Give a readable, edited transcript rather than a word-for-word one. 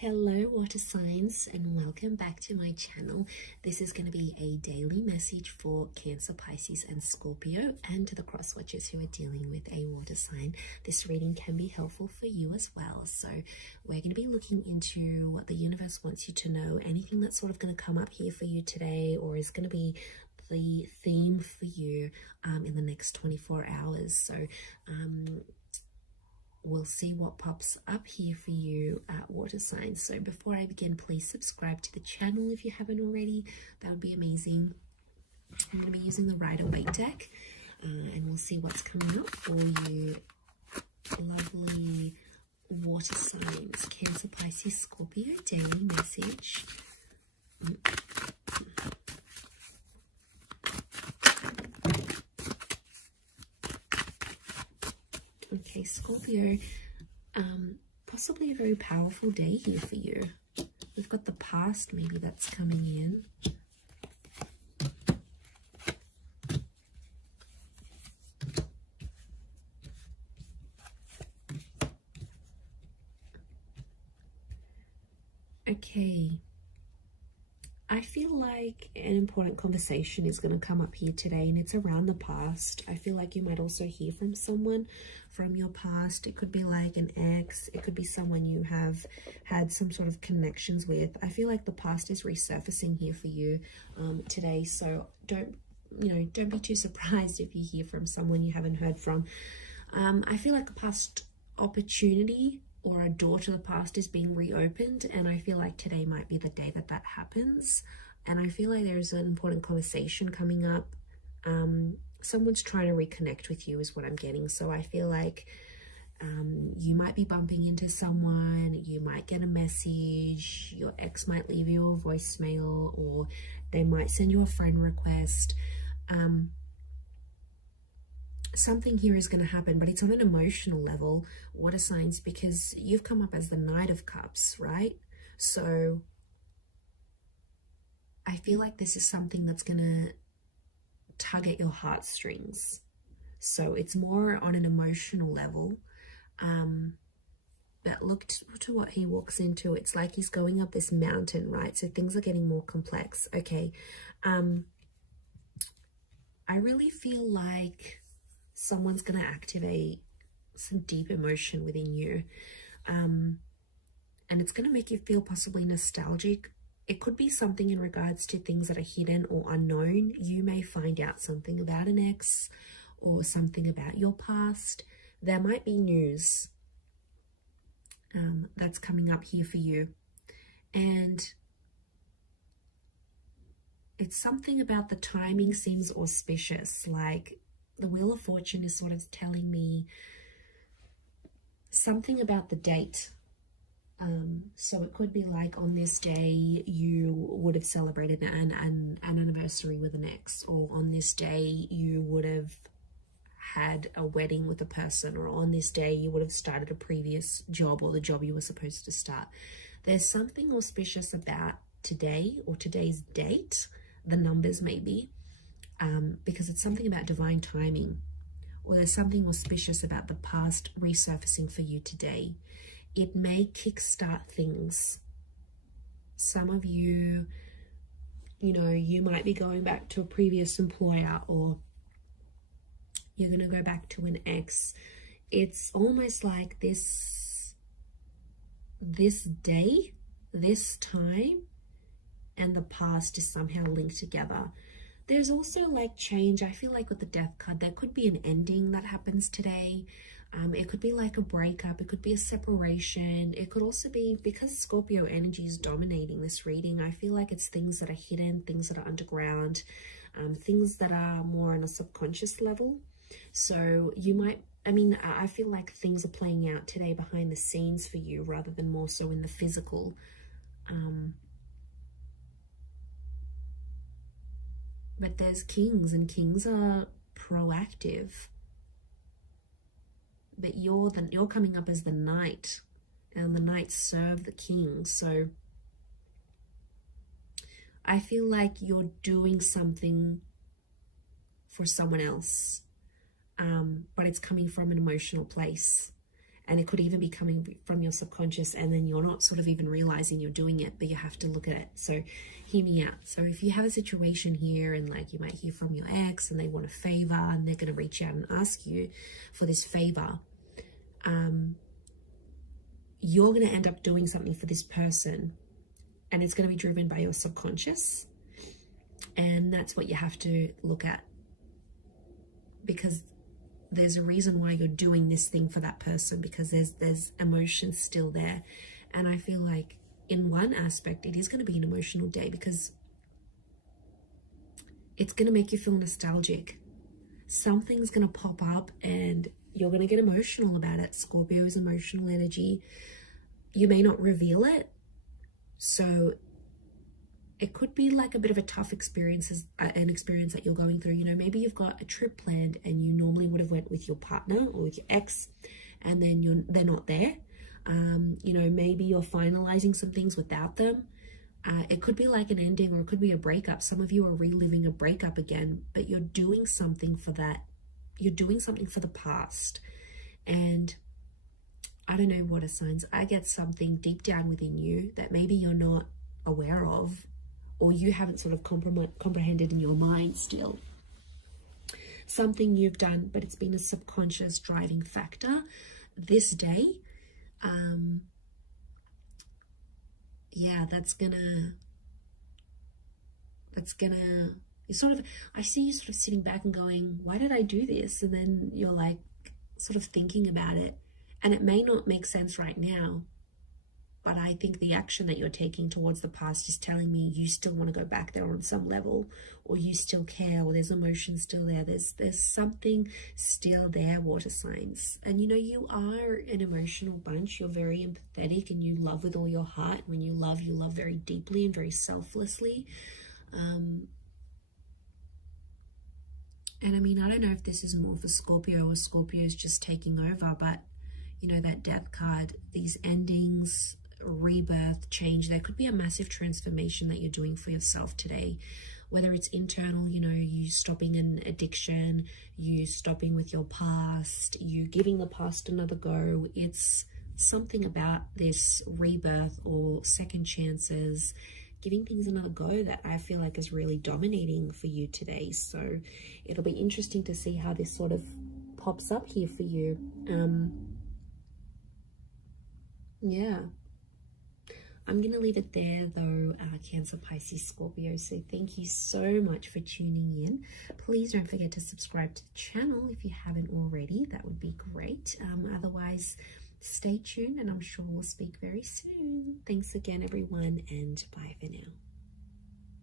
Hello water signs, and welcome back to my channel. This is going to be a daily message for Cancer, Pisces and Scorpio, and to the cross watchers who are dealing with a water sign. This reading can be helpful for you as well. So we're going to be looking into what the universe wants you to know, anything that's sort of going to come up here for you today, or is going to be the theme for you in the next 24 hours. So we'll see what pops up here for you, water signs. So before I begin, please subscribe to the channel if you haven't already. That would be amazing. I'm going to be using the Rider-Waite deck, and we'll see what's coming up for you, lovely water signs. Cancer, Pisces, Scorpio, daily message. Okay, Scorpio, possibly a very powerful day here for you. We've got the past, maybe that's coming in. Okay. I feel like an important conversation is going to come up here today, and it's around the past. I feel like you might also hear from someone from your past. It could be like an ex. It could be someone you have had some sort of connections with. I feel like the past is resurfacing here for you today. So don't be too surprised if you hear from someone you haven't heard from. I feel like a past opportunity or a door to the past is being reopened, and I feel like today might be the day that that happens. And I feel like there's an important conversation coming up. Someone's trying to reconnect with you is what I'm getting. So I feel like you might be bumping into someone, you might get a message, your ex might leave you a voicemail, or they might send you a friend request. Something here is going to happen, but it's on an emotional level, water signs, because you've come up as the Knight of Cups, right? So I feel like this is something that's going to tug at your heartstrings. So it's more on an emotional level. But look to what he walks into. It's like he's going up this mountain, right? So things are getting more complex. Okay. I really feel like someone's going to activate some deep emotion within you. And it's going to make you feel possibly nostalgic. It could be something in regards to things that are hidden or unknown. You may find out something about an ex or something about your past. There might be news that's coming up here for you. And it's something about the timing seems auspicious. Like the Wheel of Fortune is sort of telling me something about the date. So it could be like on this day you would have celebrated an anniversary with an ex, or on this day you would have had a wedding with a person, or on this day you would have started a previous job or the job you were supposed to start. There's something auspicious about today or today's date, the numbers maybe, because it's something about divine timing, or there's something auspicious about the past resurfacing for you today. It may kickstart things. Some of you, you might be going back to a previous employer, or you're going to go back to an ex. It's almost like this day, this time, and the past is somehow linked together. There's also like change. I feel like with the Death card, there could be an ending that happens today. It could be like a breakup. It could be a separation. It could also be, because Scorpio energy is dominating this reading, I feel like it's things that are hidden, things that are underground, things that are more on a subconscious level. So you might, I feel like things are playing out today behind the scenes for you rather than more so in the physical. But there's kings, and kings are proactive. But you're coming up as the knight, and the knights serve the king. So I feel like you're doing something for someone else, but it's coming from an emotional place. And it could even be coming from your subconscious, and then you're not sort of even realizing you're doing it, but you have to look at it. So hear me out. So if you have a situation here, and like you might hear from your ex and they want a favor, and they're going to reach out and ask you for this favor, you're going to end up doing something for this person, and it's going to be driven by your subconscious. And that's what you have to look at, because there's a reason why you're doing this thing for that person, because there's emotions still there. And I feel like in one aspect it is going to be an emotional day, because it's going to make you feel nostalgic. Something's going to pop up and you're going to get emotional about it. Scorpio is emotional energy. You may not reveal it, so it could be like a bit of a tough experience, an experience that you're going through. You know, maybe you've got a trip planned and you normally would have went with your partner or with your ex, and then they're not there. You know, maybe you're finalizing some things without them. It could be like an ending, or it could be a breakup. Some of you are reliving a breakup again, but you're doing something for that. You're doing something for the past. And I don't know, water signs, I get something deep down within you that maybe you're not aware of, or you haven't sort of comprehended in your mind still. Something you've done, but it's been a subconscious driving factor this day. Yeah, that's gonna, you sort of, I see you sort of sitting back and going, why did I do this? And then you're like sort of thinking about it, and it may not make sense right now, but I think the action that you're taking towards the past is telling me you still want to go back there on some level, or you still care, or there's emotion still there. There's something still there, water signs. And you know, you are an emotional bunch. You're very empathetic and you love with all your heart. When you love very deeply and very selflessly. And I mean, I don't know if this is more for Scorpio, or Scorpio is just taking over, but you know, that death card, these endings, rebirth, change, there could be a massive transformation that you're doing for yourself today, whether it's internal, you know, you stopping an addiction, you stopping with your past, you giving the past another go. It's something about this rebirth or second chances, giving things another go, that I feel like is really dominating for you today. So it'll be interesting to see how this sort of pops up here for you. Yeah, I'm going to leave it there though, Cancer, Pisces, Scorpio. So thank you so much for tuning in. Please don't forget to subscribe to the channel if you haven't already. That would be great. Otherwise, stay tuned, and I'm sure we'll speak very soon. Thanks again, everyone, and bye for now.